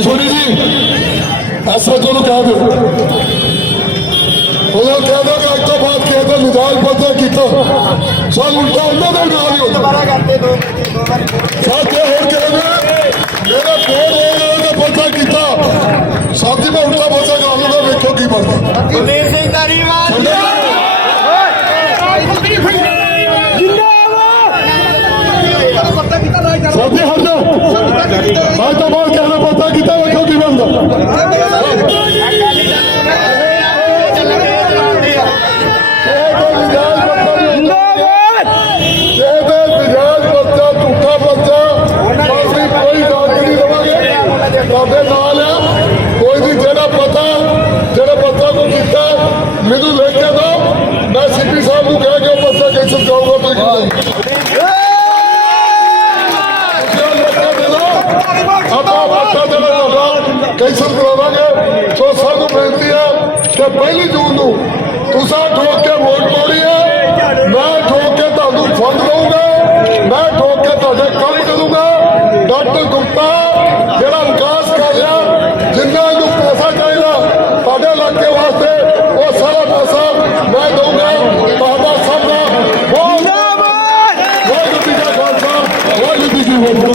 ਅਸ਼ਵਨੀ ਜੀ। ਐਸਐਚਓ ਨੂੰ ਕਹਿ ਦਿਓ। ਉਹਨਾਂ ਕਹਿ ਦੋ ਕਿ ਅੱਜ ਤੋਂ ਬਾਅਦ ਕਿਸੇ ਦਾ ਨਿਦਾਨ ਪਤਾ ਕੀਤਾ। ਸਭ ਉਲਟਾ ਉਹਨਾਂ ਦਾ ਹੀ ਹੁੰਦਾ। ਦੁਬਾਰਾ ਕਰਦੇ ਦੋ ਦੋ ਵਾਰ ਸਾਥੇ ਹੋਰ ਕਹਿੰਦੇ ਮੇਰਾ ਕੋਲ ਉਹਨਾਂ ਦਾ ਪਤਾ ਕੀਤਾ। ਸਾਥੀ ਮੈਂ ਉਲਟਾ ਪਤਾ ਕਰ ਲੂੰਗਾ ਵੇਖੋ ਕੀ ਬਣਦਾ। ਕੁਲਦੀਪ ਸਿੰਘ ਧਾਰੀਵਾਲ ਸਾਥੀ ਹਟ ਜਾਓ ਅੱਜ ਤੋਂ ਬਾਅਦ ਕਿਸੇ ਦਾ ਪਤਾ ਕੀਤਾ ਵੇਖੋ ਕੀ ਬਣਦਾ ਜਿਹਦੇ ਨਜਾਇਜ਼ ਬੱਚਾ ਝੂਠਾ ਬੱਚਾ ਅਸੀਂ ਕੋਈ ਦਾਤ ਨਹੀਂ ਦੇਵਾਂਗੇ ਤੁਹਾਡੇ ਨਾਲ ਆ ਕੋਈ ਵੀ ਜਿਹੜਾ ਪਤਾ ਜਿਹੜਾ ਬੱਚਾ ਕੋ ਕੀਤਾ ਮੈਨੂੰ ਲੈ ਕੇ ਦਿਓ ਮੈਂ ਸੀਪੀ ਸਾਹਿਬ ਨੂੰ ਕਹਿ ਕੇ ਉਹ ਬੱਚਾ ਕੈਂਸਲ ਕਰਾਉਂਗਾ ਤੁਸੀਂ ਆਪਾਂ ਬੱਚਾ ਜਿਹੜਾ ਤੁਹਾਡਾ ਕੈਂਸਲ ਕਰਾਵਾਂਗੇ ਸੋ ਸਭ ਬੇਨਤੀ ਹੈ ਕਿ ਪਹਿਲੀ ਜੂਨ ਨੂੰ ਤੁਸੀਂ ਠੋਕ ਕੇ ਵੋਟ ਪਾਉਣੀ ਹੈ ਮੈਂ ਠੋਕ ਕੇ ਤੁਹਾਨੂੰ ਫੰਡ ਦਊਂਗਾ ਮੈਂ ਠੋਕ ਕੇ ਤੁਹਾਡੇ ਕੰਮ ਕਰੂੰਗਾ ਡਾਕਟਰ ਗੁਪਤਾ ਜਿਹੜਾ ਵਿਕਾਸ ਕਰ ਰਿਹਾ ਜਿੰਨਾ ਨੂੰ ਪੈਸਾ ਚਾਹੀਦਾ ਤੁਹਾਡੇ ਇਲਾਕੇ ਵਾਸਤੇ ਉਹ ਸਾਰਾ ਪੈਸਾ ਮੈਂ ਦਊਂਗਾ ਵਾਹਿਗੁਰੂ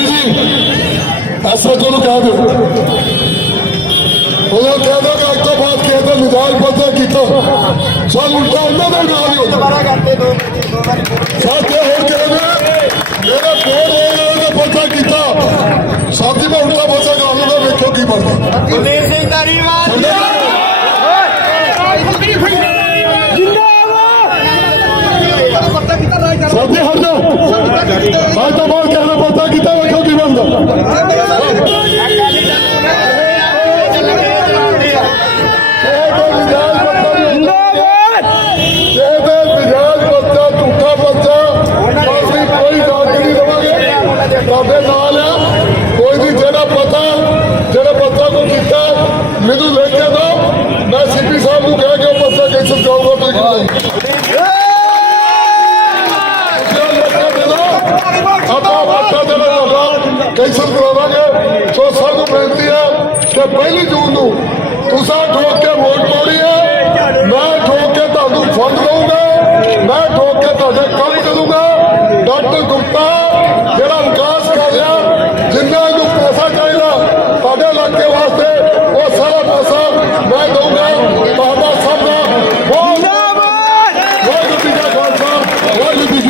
ਜੀ ਕੀ ਫਤਿਹ ਕਹਿ ਦਿਓ ਉਹਨਾਂ ਕਹਿ ਦੋ ਕਿ ਅੱਜ ਤੋਂ ਬਾਅਦ ਕਿਸੇ ਦਾ ਨਿਦਾਨ ਪਤਾ ਕੀਤਾ। ਸਭ ਉਲਟਾ ਉਹਨਾਂ ਦਾ ਨਾਲ ਹੀ ਦੁਬਾਰਾ ਕਰਦੇ ਦੋ ਦੋ ਵਾਰ ਸਾਥੇ ਹੋਰ ਕਹਿੰਦੇ ਮੇਰਾ ਕੋਲ ਉਹਨਾਂ ਦਾ ਪਤਾ ਕੀਤਾ ਸਾਥੀ ਮੈਂ ਉਲਟਾ ਪਤਾ ਕਰ ਲੂੰਗਾ ਵੇਖੋ ਕੀ ਬਣਦਾ। அறிவார் ਆਪਾਂ ਬੱਚਾ ਜਿਹੜਾ ਤੁਹਾਡਾ ਕੈਂਸਲ ਕਰਾਵਾਂਗੇ ਸੋ ਸਾਨੂੰ ਬੇਨਤੀ ਹੈ ਕਿ ਪਹਿਲੀ ਜੂਨ ਨੂੰ ਤੁਸੀਂ ਠੋਕ ਕੇ ਵੋਟ ਪਾਉਣੀ ਹੈ ਮੈਂ ਠੋਕ ਕੇ ਤੁਹਾਨੂੰ ਫੰਡ ਦਊਂਗਾ ਮੈਂ ਠੋਕ ਕੇ ਤੁਹਾਡੇ ਕੰਮ ਕਰੂੰਗਾ ਡਾਕਟਰ ਗੁਪਤਾ ਜਿਹੜਾ ਵਿਕਾਸ ਕਰ ਰਿਹਾ ਜਿੰਨਾ ਨੂੰ ਪੈਸਾ ਚਾਹੀਦਾ ਤੁਹਾਡੇ ਇਲਾਕੇ ਵਾਸਤੇ ਉਹ ਸਾਰਾ ਪੈਸਾ ਮੈਂ ਦਊਂਗਾ